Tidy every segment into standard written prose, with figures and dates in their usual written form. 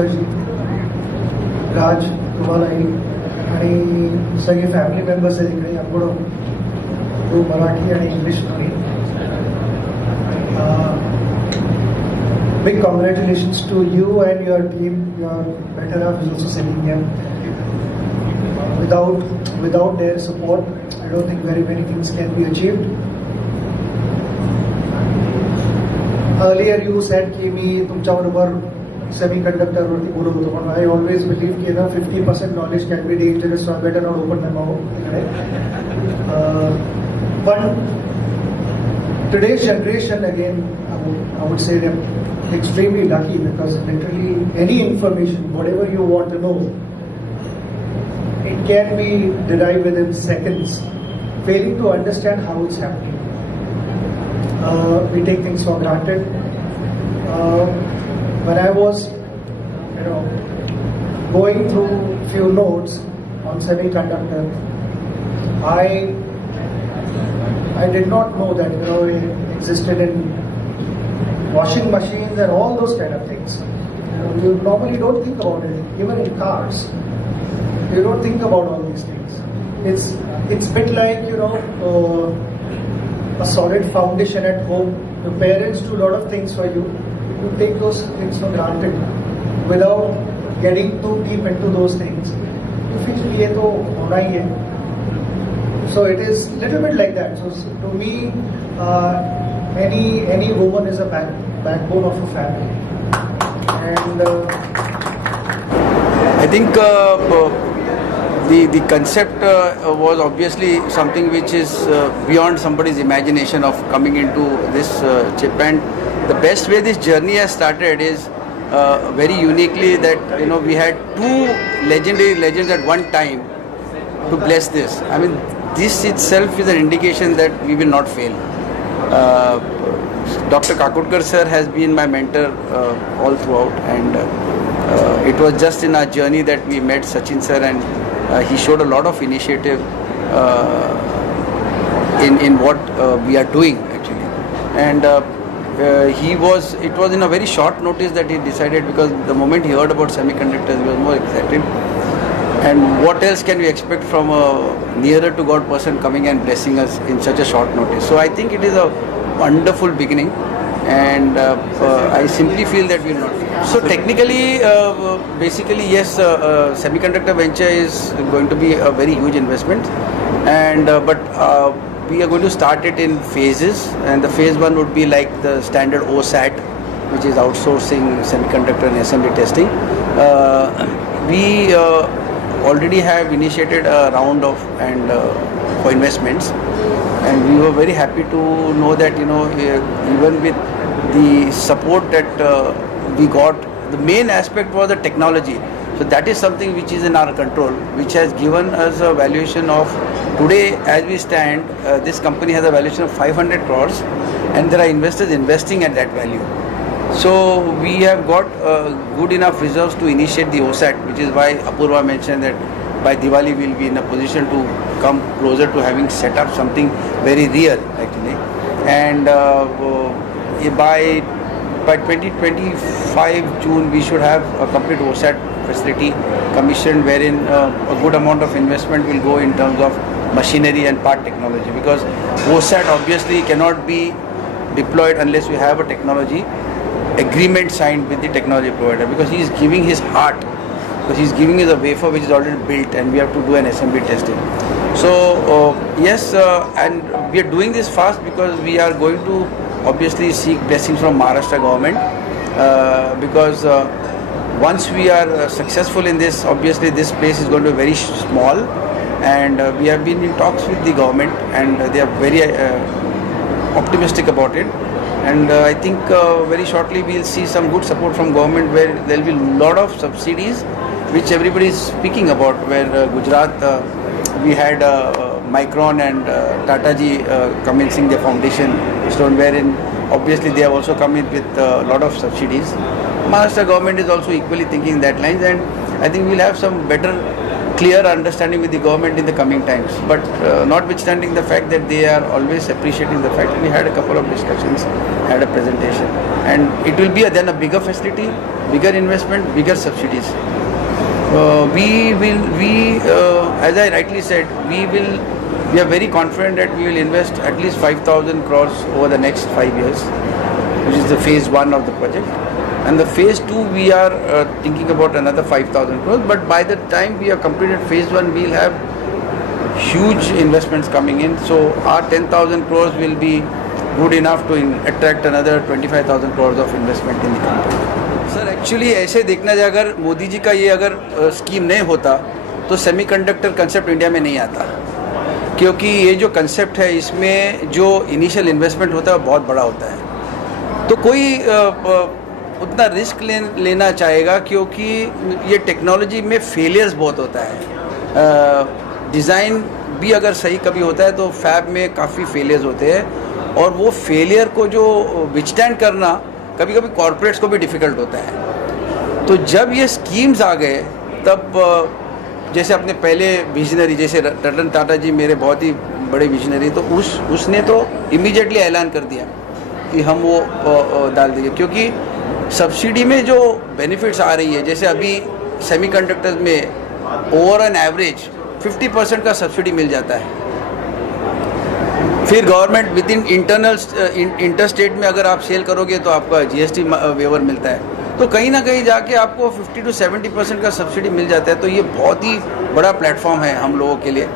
काकोडकरजी, राज, तुम्हालाही आणि सगळे फॅमिली मेंबर्स आहेत इकडे. आपण तो मराठी आणि इंग्लिश दोन्ही. Big congratulations to you and your team. Your better half is also sitting here. Without their support, I don't think very many things can be achieved. Earlier you said कि मी तुमच्याबरोबर semiconductor वरती बोलत होतो, पण I always believe कि ना 50% knowledge can be dangerous, so I better not open my mouth. But today's generation, again, I would say they're extremely lucky because literally any information, whatever you want to know, it can be derived within seconds. Failing to understand how it's happening. We take things for granted. When I was, going through few notes on semiconductor, I did not know that it existed in washing machines and all those kind of things. You normally don't think about it, even in cars. You don't think about all these things. It's a bit like a solid foundation at home. Your parents do a lot of things for you. You take those things for granted without getting too deep into those things. You feel ये तो होना ही है. So it is little bit like that. So to me, any woman is a backbone of a family, and I think the concept was obviously something which is beyond somebody's imagination of coming into this chip, and the best way this journey has started is very uniquely that we had two legendary legends at one time to bless this. I mean, this itself is an indication that we will not fail. Dr. Kakodkar sir has been my mentor all throughout, and it was just in our journey that we met Sachin sir, and he showed a lot of initiative in what we are doing actually. And it was in a very short notice that he decided, because the moment he heard about semiconductors he was more excited. And what else can we expect from a nearer to God person coming and blessing us in such a short notice? So I think it is a wonderful beginning, and I simply feel that we will not fail. So technically, basically yes, semiconductor venture is going to be a very huge investment, and but we are going to start it in phases, and the phase one would be like the standard OSAT, which is outsourcing semiconductor and assembly testing. We already have initiated a round of for investments, and we were very happy to know that even with the support that we got, the main aspect was the technology. So that is something which is in our control, which has given us a valuation of, today as we stand, this company has a valuation of 500 crores, and there are investors investing at that value. So we have got good enough reserves to initiate the OSAT, which is why Apurva mentioned that by Diwali we will be in a position to come closer to having set up something very real actually. And by 2025 June we should have a complete OSAT facility commissioned, wherein a good amount of investment will go in terms of machinery and part technology, because OSAT obviously cannot be deployed unless we have a technology agreement signed with the technology provider, because he is giving his heart, because he is giving us a wafer which is already built, and we have to do an assembly testing. So yes, and we are doing this fast because we are going to obviously seek blessings from Maharashtra government, because once we are successful in this, obviously this place is going to be very small, and we have been in talks with the government, and they are very optimistic about it. And I think very shortly we will see some good support from government, where there will be a lot of subsidies which everybody is speaking about, where Gujarat, we had Micron and Tata ji commencing their foundation stone, wherein obviously they have also come in with a lot of subsidies. Maharashtra government is also equally thinking that lines, and I think we will have some better clear understanding with the government in the coming times. But notwithstanding the fact that they are always appreciating the fact, we had a couple of discussions, had a presentation, and it will be then a bigger facility, bigger investment, bigger subsidies. As I rightly said, we are very confident that we will invest at least 5,000 crores over the next 5 years, which is the phase 1 of the project. And the phase 2, we are thinking about another 5,000 crores. But by the time we have completed phase 1, we'll have huge investments coming in. So our 10,000 crores will be good enough to attract another 25,000 crores of investment in the country. Sir actually ऐसे देखना जाए, अगर मोदी जी का ये अगर scheme नहीं होता तो सेमीकंडक्टर कंसेप्ट इंडिया में नहीं आता, क्योंकि ये जो कंसेप्ट है इसमें जो इनिशियल इन्वेस्टमेंट होता है वो बहुत बड़ा होता है, तो कोई उतना रिस्क लेना चाहेगा, क्योंकि ये टेक्नोलॉजी में फेलियर्स बहुत होता है। डिज़ाइन भी अगर सही कभी होता है तो फैब में काफ़ी फेलियर्स होते हैं, और वो फेलियर को जो विथस्टैंड करना कभी कभी कॉरपोरेट्स को भी डिफ़िकल्ट होता है। तो जब ये स्कीम्स आ गए तब जैसे अपने पहले विजनरी जैसे रतन टाटा जी मेरे बहुत ही बड़े विजनरी, तो उसने तो इमीडिएटली ऐलान कर दिया कि हम वो डाल देंगे, क्योंकि सब्सिडी में जो बेनिफिट्स आ रही है, जैसे अभी सेमीकंडक्टर्स में ओवर एन एवरेज 50% का सब्सिडी मिल जाता है। फिर government with in inter state में अगर आप सेल करोगे तो आपका जीएसटी वेवर मिलता है, तो कहीं ना कहीं जाके आपको 50 to 70% का सब्सिडी मिल जाता है। तो ये बहुत ही बड़ा प्लेटफॉर्म है हम लोगों के लिए।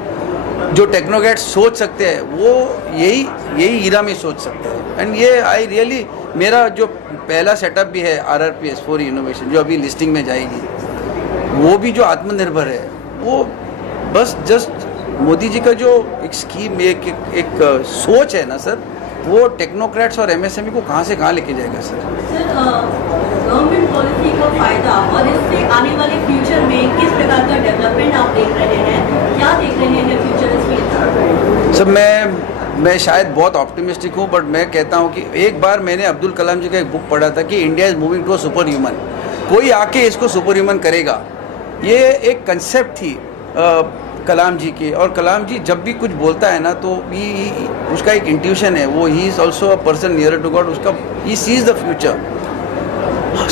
जो टेक्नोक्रेट सोच सकते हैं वो यही ईरा में सोच सकते हैं। एंड ये आई रियली, मेरा जो पहला सेटअप भी है RRP S4 इनोवेशन जो अभी लिस्टिंग में जाएगी, वो भी जो आत्मनिर्भर है, वो बस जस्ट मोदी जी का जो एक स्कीम एक सोच है ना सर, वो टेक्नोक्रेट्स और MSME को कहाँ से कहाँ लेके जाएगा सर। गवर्नमेंट पॉलिसी का फायदा और इससे आने वाले फ्यूचर में किस प्रकार का डेवलपमेंट आप देख रहे हैं, क्या देख रहे हैं फ्यूचर इसमें? सर मैं शायद बहुत ऑप्टिमिस्टिक हूँ, बट मैं कहता हूँ कि एक बार मैंने अब्दुल कलाम जी का एक बुक पढ़ा था कि India is moving to a super human. कोई आके इसको सुपर ह्यूमन करेगा, ये एक कंसेप्ट थी कलाम जी के। और कलाम जी जब भी कुछ बोलता है ना तो उसका एक इंट्यूशन है, वो ही is also a person near to God, उसका ही सीज द फ्यूचर।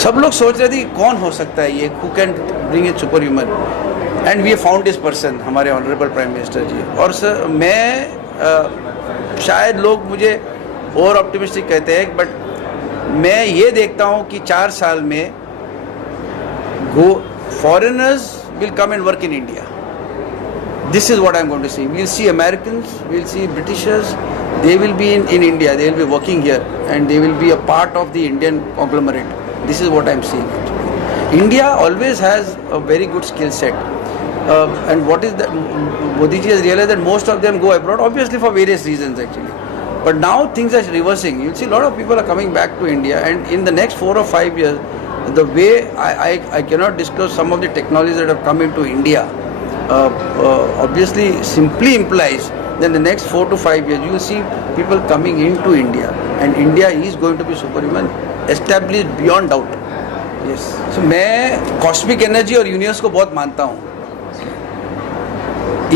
सब लोग सोच रहे थे कौन हो सकता है ये, who can bring it super human, and we found this person, हमारे ऑनरेबल प्राइम मिनिस्टर जी। और सर मैं शायद लोग मुझे ओवर ऑप्टिमिस्टिक कहते हैं, बट मैं ये देखता हूँ कि 4 साल में foreigners will come and work in India. This is what I'm going to see. We'll see Americans, we'll see Britishers, they will be in India, they will be working here, and they will be a part of the Indian conglomerate. This is what I'm seeing. India always has a very good skill set. And what is that? Modi ji has realized that most of them go abroad, obviously for various reasons actually. But now things are reversing. You'll see a lot of people are coming back to India, and in the next 4 or 5 years, the way I cannot disclose some of the technologies that have come into India, obviously simply implies that in the next 4 to 5 years you will see people coming into India, and India is going to be superhuman, established beyond doubt. Yes. So मैं cosmic energy और universe को बहुत मानता हूँ।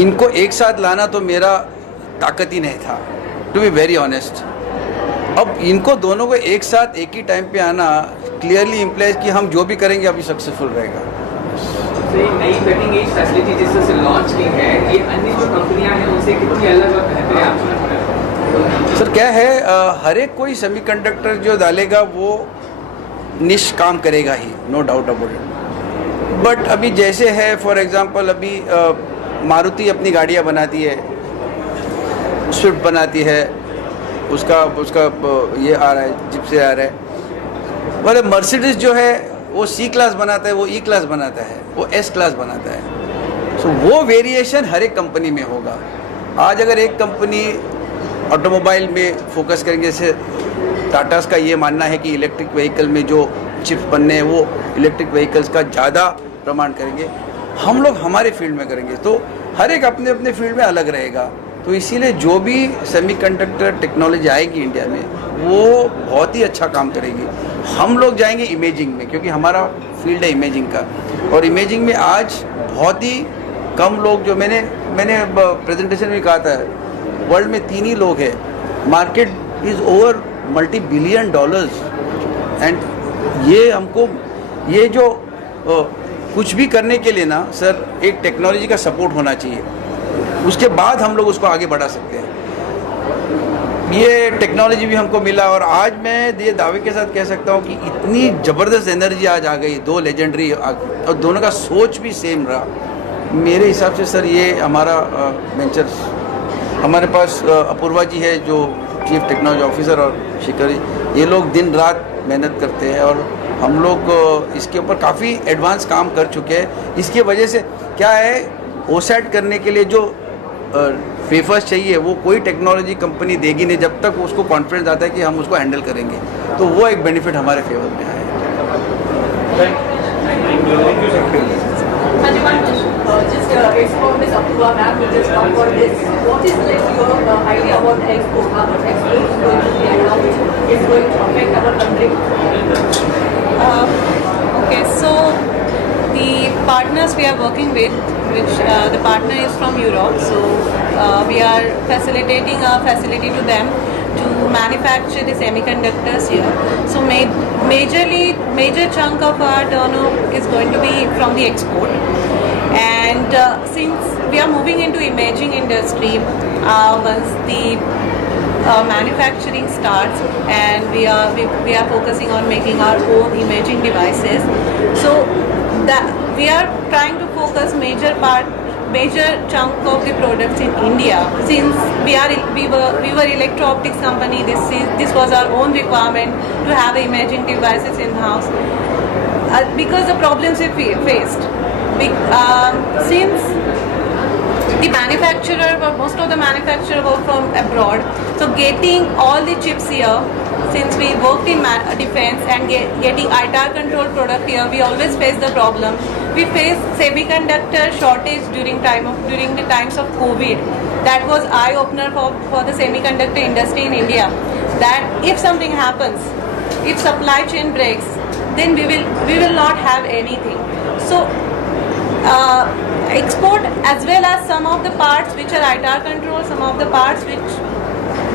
इनको एक साथ लाना तो मेरा ताकत ही नहीं था, टू बी वेरी ऑनेस्ट। अब इनको दोनों को एक साथ एक ही टाइम पे आना क्लियरली इम्प्लाइज कि हम जो भी करेंगे अभी सक्सेसफुल रहेगा। नई कटिंग एज फैसिलिटी जिससे लॉन्च की है, ये अन्य जो कंपनियां हैं उनसे कितनी अलग और बेहतर है आप समझ रहे हैं? सर क्या है, हर एक कोई सेमीकंडक्टर जो डालेगा वो निश काम करेगा ही, no doubt about it. But अभी जैसे है फॉर एग्जांपल अभी मारुति अपनी गाड़ियाँ बनाती है, स्विफ्ट बनाती है, उसका ये आ रहा है, जिप्सी आ रहा है। मतलब मर्सिडीज जो है वो C क्लास बनाता है, वो E क्लास बनाता है, वो S क्लास बनाता है। सो वो वेरिएशन हर एक कंपनी में होगा। आज अगर एक कंपनी ऑटोमोबाइल में फोकस करेंगे, जैसे टाटास का ये मानना है कि इलेक्ट्रिक व्हीकल में जो चिप्स बनने हैं वो इलेक्ट्रिक व्हीकल्स का ज़्यादा प्रमाण करेंगे, हम लोग हमारे फील्ड में करेंगे, तो हर एक अपने अपने फील्ड में अलग रहेगा। तो इसीलिए जो भी सेमीकंडक्टर टेक्नोलॉजी आएगी इंडिया में वो बहुत ही अच्छा काम करेगी। हम लोग जाएंगे इमेजिंग में, क्योंकि हमारा फील्ड है इमेजिंग का, और इमेजिंग में आज बहुत ही कम लोग जो मैंने प्रेजेंटेशन में कहा था, वर्ल्ड में 3 ही लोग हैं, market is over multi-billion dollars, and ये हमको ये जो कुछ भी करने के लिए ना सर एक टेक्नोलॉजी का सपोर्ट होना चाहिए, उसके बाद हम लोग उसको आगे बढ़ा सकते हैं। ये टेक्नोलॉजी भी हमको मिला और आज मैं ये दावे के साथ कह सकता हूँ कि इतनी ज़बरदस्त एनर्जी आज आ गई, 2 लेजेंडरी और दोनों का सोच भी सेम रहा। मेरे हिसाब से सर ये हमारा वेंचर्स, हमारे पास अपूर्वा जी है जो चीफ टेक्नोलॉजी ऑफिसर और शिखर जी, ये लोग दिन रात मेहनत करते हैं और हम लोग इसके ऊपर काफ़ी एडवांस काम कर चुके हैं। इसकी वजह से क्या है, ओसैट करने के लिए जो पेपर्स चाहिए वो कोई टेक्नोलॉजी कंपनी देगी नहीं जब तक उसको कॉन्फिडेंस आता है कि हम उसको हैंडल करेंगे, तो वो एक बेनिफिट हमारे फेवर में आया है। Just export this Apurva ma'am, we just come for this. What is like your idea about the export? How much export is going to be and how it's going to affect our country? Okay, so the partners we are working with, which the partner is from Europe, so we are facilitating a facility to them to manufacture the semiconductors here. So major chunk of our turnover is going to be from the export. And since we are moving into imaging industry, once the manufacturing starts and we are focusing on making our own imaging devices, so that we are trying to focus major chunk of the products in India. Since we were electro-optics company, this was our own requirement to have imaging devices in house because the problems we faced. Since the manufacturer, most of the manufacturer were from abroad, so getting all the chips here, since we worked in defense and getting ITAR control product here, we always face the problem. We faced semiconductor shortage during the times of COVID. That was eye-opener for the semiconductor industry in India. That if something happens, if supply chain breaks, then we will not have anything. So export as well as some of the parts which are ITAR control, some of the parts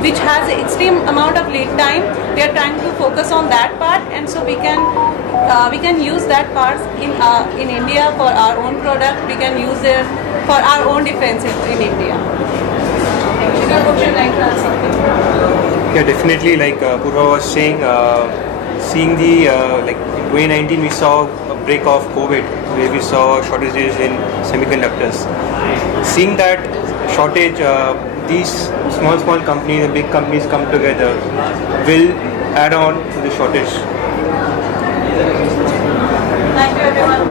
which has extreme amount of lead time, we are trying to focus on that part, and so we can use that parts in India for our own product. We can use it for our own defense in India. Would you like to add something? Yeah, definitely. Like Purva was saying, seeing the like in 2019 we saw a break of COVID where we saw shortages in semiconductors. Seeing that shortage, these small companies and big companies come together will add on to the shortage. Thank you everyone.